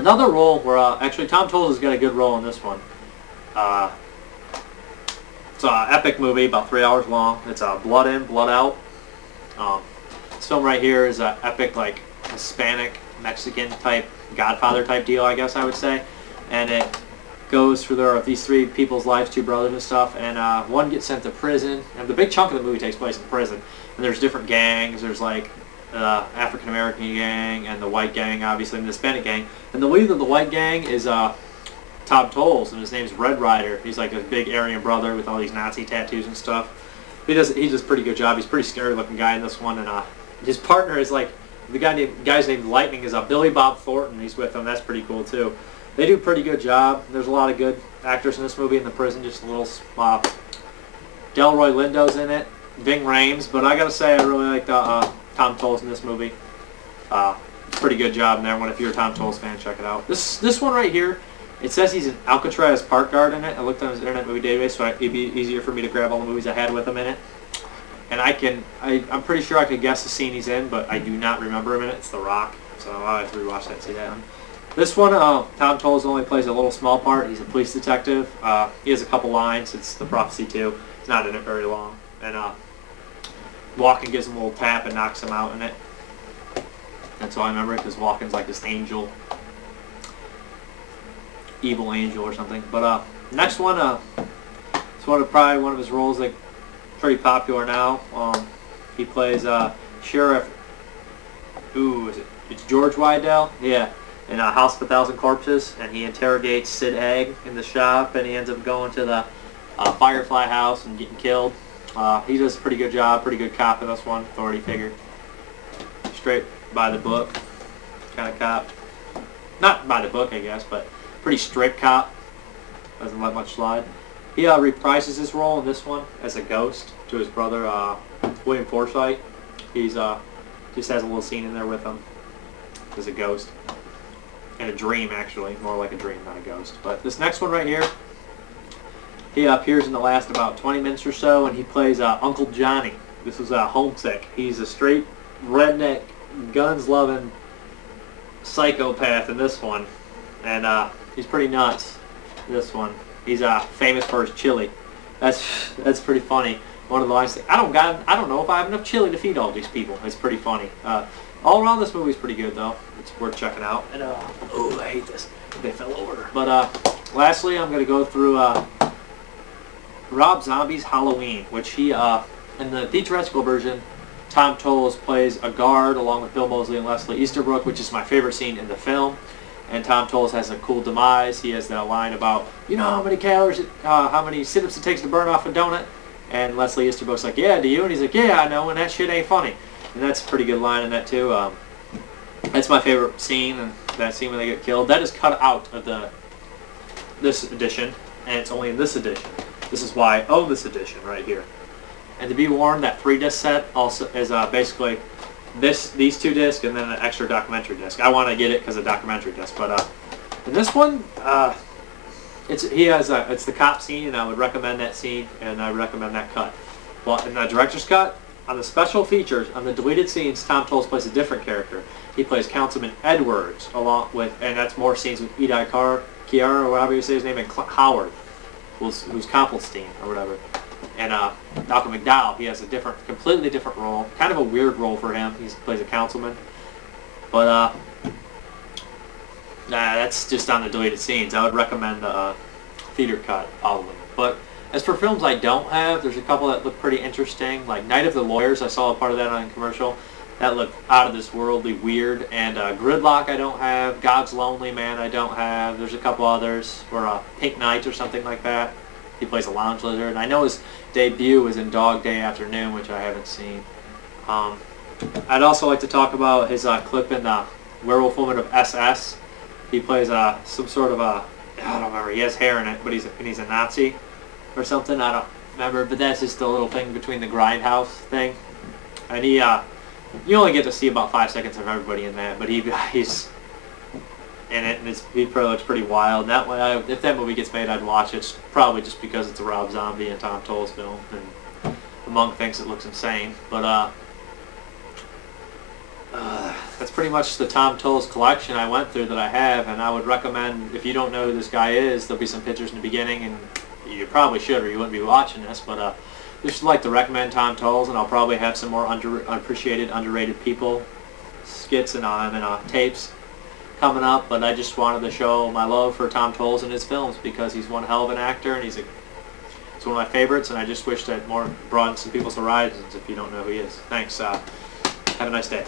Another role where actually Tom Towles has got a good role in this one. It's an epic movie, about 3 hours long. It's Blood In, Blood Out. This film right here is an epic, like Hispanic, Mexican type, Godfather type deal, I guess I would say. And it goes through these three people's lives, two brothers and stuff, and one gets sent to prison. And the big chunk of the movie takes place in prison. And there's different gangs. There's like African American gang and the white gang, obviously, and the Hispanic gang. And the leader of the white gang is Tom Towles, and his name's Red Ryder. He's like a big Aryan brother with all these Nazi tattoos and stuff. He does a pretty good job. He's a pretty scary looking guy in this one, and his partner is like the guy's named Lightning is Billy Bob Thornton. He's with him. That's pretty cool too. They do a pretty good job. There's a lot of good actors in this movie in the prison. Just a little Delroy Lindo's in it, Ving Rhames, but I gotta say I really like Tom Towles in this movie. Pretty good job in there. If you're a Tom Towles fan, check it out. This one right here. It says he's an Alcatraz park guard in it. I looked on his Internet Movie Database, so it'd be easier for me to grab all the movies I had with him in it. And I'm pretty sure I could guess the scene he's in, but I do not remember him in it. It's The Rock, so I'll have to rewatch that and see that one. This one, Tom Towles only plays a little small part. He's a police detective. He has a couple lines. It's The Prophecy 2. He's not in it very long. And Walken gives him a little tap and knocks him out in it. That's all I remember, because Walken's like this angel. Evil angel or something. But next one, it's probably one of his roles, like pretty popular now. He plays Sheriff. It's George Wydell? Yeah, in House of a Thousand Corpses, and he interrogates Sid Haig in the shop, and he ends up going to the Firefly house and getting killed. He does a pretty good job, pretty good cop in this one, authority figure. Straight by the book kind of cop. Not by the book, I guess, but pretty strict cop. Doesn't let much slide. He reprises his role in this one as a ghost to his brother William Forsythe. He's just has a little scene in there with him as a ghost. In a dream, actually. More like a dream, not a ghost. But this next one right here, he appears in the last about 20 minutes or so, and he plays Uncle Johnny. This is Homesick. He's a straight redneck, guns-loving psychopath in this one. And he's pretty nuts. This one, he's famous for his chili. That's pretty funny. One of the lines, I don't know if I have enough chili to feed all these people. It's pretty funny. All around, this movie's pretty good though. It's worth checking out. And oh, I hate this. They fell over. But lastly, I'm gonna go through Rob Zombie's Halloween, which he in the theatrical version, Tom Towles plays a guard along with Bill Moseley and Leslie Easterbrook, which is my favorite scene in the film. And Tom Towles has a cool demise. He has that line about, you know how many calories, how many sit-ups it takes to burn off a donut? And Leslie Easterbrook's like, yeah, do you? And he's like, yeah, I know, and that shit ain't funny. And that's a pretty good line in that too. That's my favorite scene, and that scene when they get killed. That is cut out of this edition, and it's only in this edition. This is why I own this edition right here. And to be warned, that 3-disc set also is basically these 2 discs and then an extra documentary disc. I want to get it because of documentary disc, but in this one, it's the cop scene, and I would recommend that scene, and I recommend that cut. Well, in the director's cut, on the special features, on the deleted scenes, Tom Towles plays a different character. He plays Councilman Edwards, along with, and that's more scenes with Edi Kiara, or whatever you say his name, and Howard, who's Compelstein, or whatever. And Malcolm McDowell, he has a completely different role. Kind of a weird role for him. He plays a councilman. But that's just on the deleted scenes. I would recommend the theater cut, probably. But as for films I don't have, there's a couple that look pretty interesting. Like Night of the Lawyers, I saw a part of that on a commercial. That looked out of this worldly weird. And Gridlock I don't have. God's Lonely Man I don't have. There's a couple others. Or Pink Night or something like that. He plays a lounge lizard. And I know his debut was in Dog Day Afternoon, which I haven't seen. I'd also like to talk about his clip in Werewolf Woman of SS. He plays some sort of I don't remember. He has hair in it, but he's a Nazi or something. I don't remember. But that's just a little thing between the Grindhouse thing. And you only get to see about 5 seconds of everybody in that, but he's in it, and he probably looks pretty wild. That way, if that movie gets made, I'd watch it. Probably just because it's a Rob Zombie and Tom Towles film, and among things, it looks insane. But that's pretty much the Tom Towles collection I went through that I have, and I would recommend, if you don't know who this guy is, there'll be some pictures in the beginning, and you probably should or you wouldn't be watching this, but just like to recommend Tom Towles, and I'll probably have some more unappreciated, underrated people, skits and tapes coming up, but I just wanted to show my love for Tom Towles and his films because he's one hell of an actor, and he's one of my favorites, and I just wish that more broadened some people's horizons if you don't know who he is. Thanks. Have a nice day.